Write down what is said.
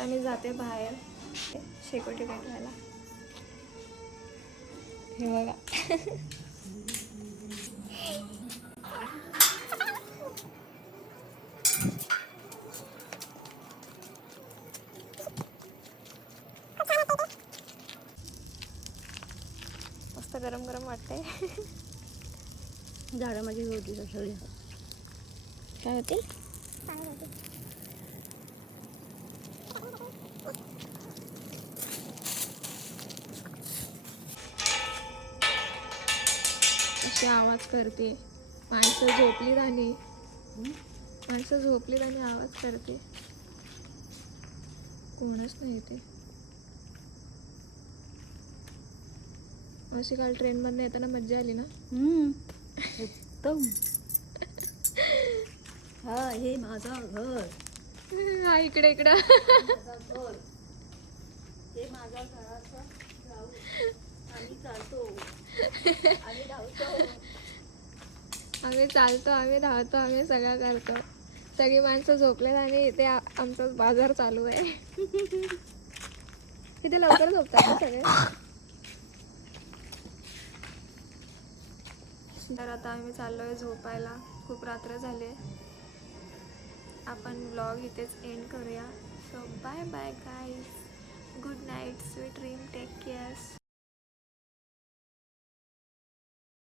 आता मी जाते बाहेर शेकोटी पेटवायला. हे बघा. मस्त गरम गरम वाटतंय. झाडं माझी होती सगळी. काय होती? अशी आवाज करते. माणसं झोपलीत आणि आवाज करते. कोणच नाही ते. अशी काल ट्रेन मधनं येताना मज्जा आली ना. एकदम. हा हे माझं घर. हा इकडे इकडं. माझं घर. हे माझ्या घराचं गाव. आम्ही चालतो. आम्ही धावतो. आम्ही चालतो, आम्ही धावतो, आम्ही सगळं करतो. सगळी माणसं झोपलेत आणि इथे आमचा बाजार चालू आहे. इथे लवकर झोपतात ना सगळे. तर आता आम्ही चाललोय झोपायला. खूप रात्र झाले. आपण व्लॉग इथेच एंड करूया. So bye bye guys. Good night, sweet dream, take CARES.